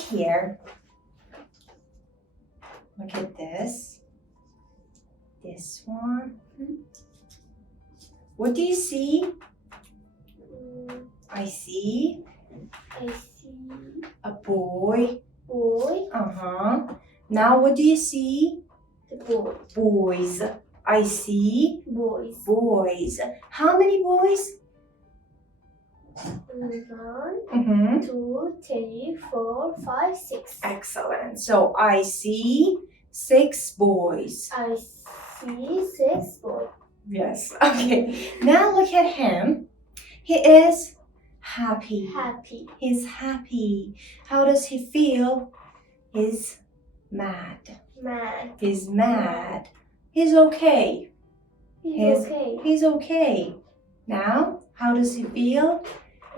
here. Look at this. This one. What do you see? I see a boy. Now what do you see? The boy. Boys. I see boys. How many boys? 1, 2, 3, 4, 5, 6. Excellent. So I see 6 boys. I see 6 boys. Yes. Okay. Now look at him. He is happy. Happy. He's happy. How does he feel? He's mad. Mad. He's mad. He's okay. He's okay. He's okay. Now, how does he feel?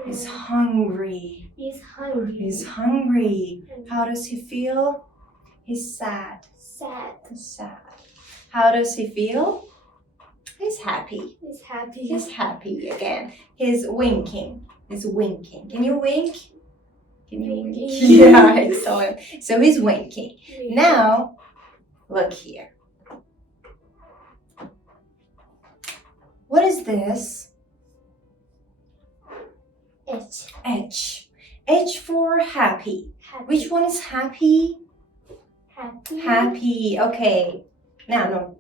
He's hungry. He's hungry. He's hungry. How does he feel? He's sad. Sad. Sad. How does he feel? He's happy. He's happy. He's happy again. He's winking. He's winking. Can you wink? Can you wink? Winking. Yeah, excellent. So he's winking. Now, look here. What is this? H. H. H for happy. Happy. Which one is happy? Happy. Happy. Okay. Now, no.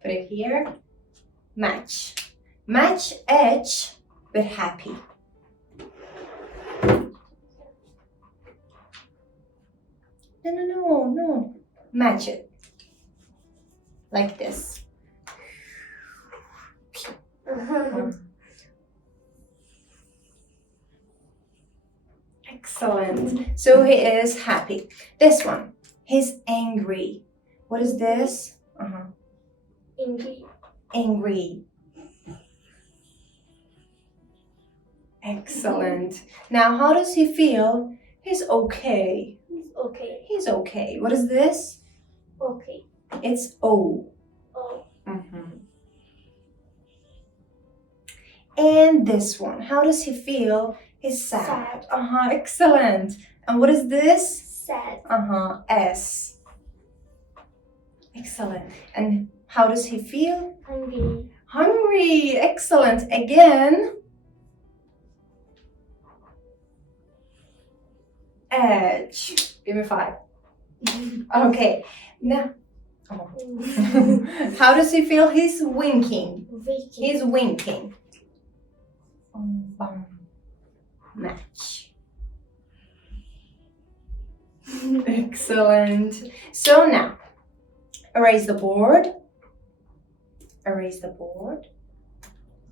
Put it here. Match. Match H with happy. No. Match it. Like this. Excellent. So he is happy. This one. He's angry. What is this? Angry. Angry. Excellent. Now, how does he feel? He's okay. He's okay. He's okay. What is this? Okay. It's O. Oh. And this one. How does he feel? He's sad. Excellent. And what is this? Sad. S. Excellent. And how does he feel? Hungry. Hungry. Excellent. Again. H. Give me 5. Okay. Now. How does he feel? He's winking. He's winking. Match. Excellent. So now, erase the board. Erase the board.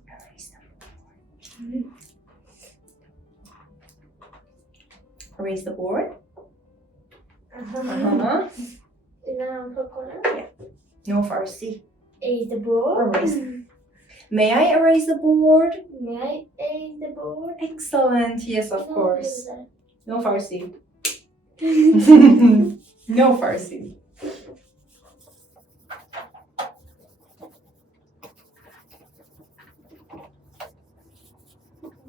Erase the board. Erase the board. No Farsi. Erase the board. Erase. May I erase the board? May I erase the board? Excellent. Yes, of course. No Farsi. No Farsi.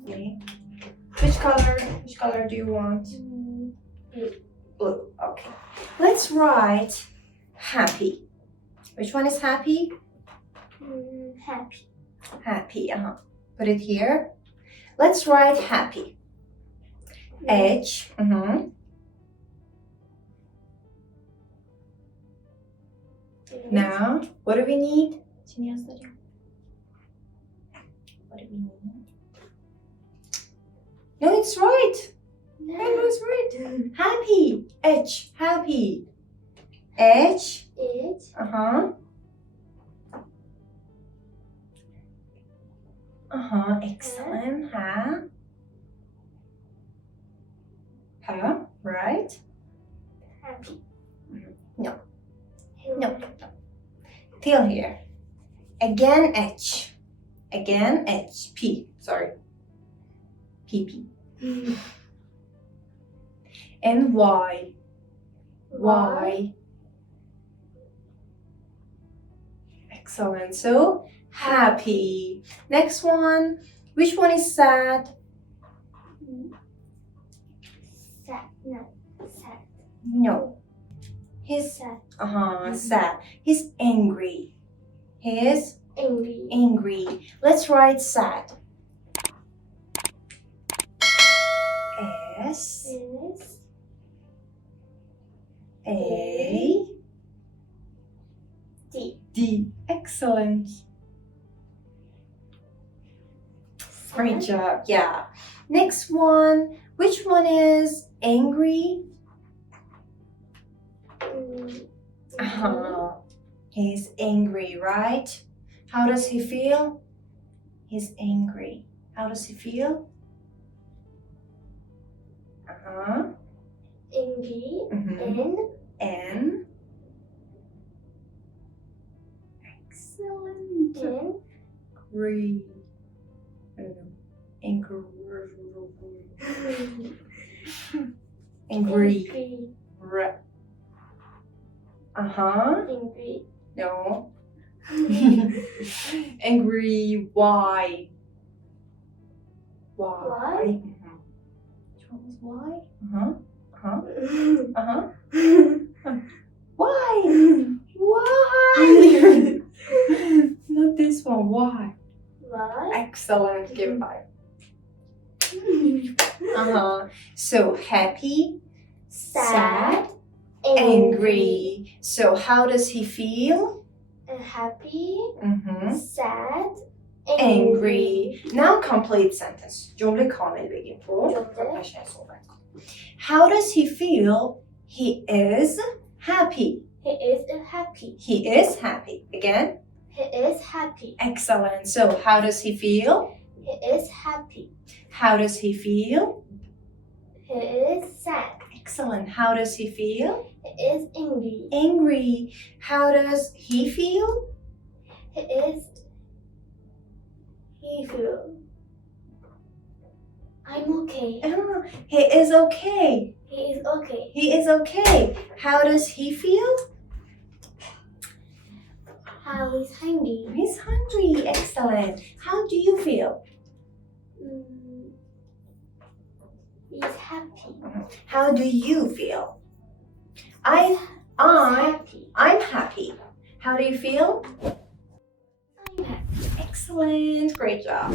Okay. Which color do you want? Blue. Okay. Let's write happy. Which one is happy? Happy. Happy. Put it here. Let's write happy. H. Now, what do we need? What do we need? No, it's right. No. I was right. Happy. H. Happy. H. H. Excellent. Ha. Right? Happy. No. Till here. Again H. Again H. P. Sorry. PP. And Y. Y. Excellent. So happy. Next one. Which one is sad? Sad. No. Sad. No. He's Sad. sad. He's angry. He's Angry. angry. Let's write sad. S Is A D. D. Excellent. Great job. Yeah. Next one. Which one is angry? He's angry, right? How does he feel? He's angry. How does he feel? Angry. Mhm. N. N. Excellent. N. Angry. Angry. Angry. Angry. Angry. No. Angry. Why? Why? Mhm. Which one was why? Why? Why? Not this one. Why? Why? Excellent. Give 5. So happy, sad, angry. So how does he feel? Happy. Mhm. Sad. Angry. Now complete sentence. جمله کامل بگیم. خب؟ جمله. قشنگ صحبت کن. How does he feel? He is happy. He is happy. He is happy. Again. He is happy. Excellent. So how does he feel? He is happy. How does he feel? He is sad. Excellent. How does he feel? He is angry. Angry. How does he feel? He feel. I'm okay. He is okay. He is okay. He is okay. How does he feel? How is hungry? He's hungry. Excellent. How do you feel? He's happy. How do you feel? He's happy. I'm happy. How do you feel? I'm happy. Excellent. Great job.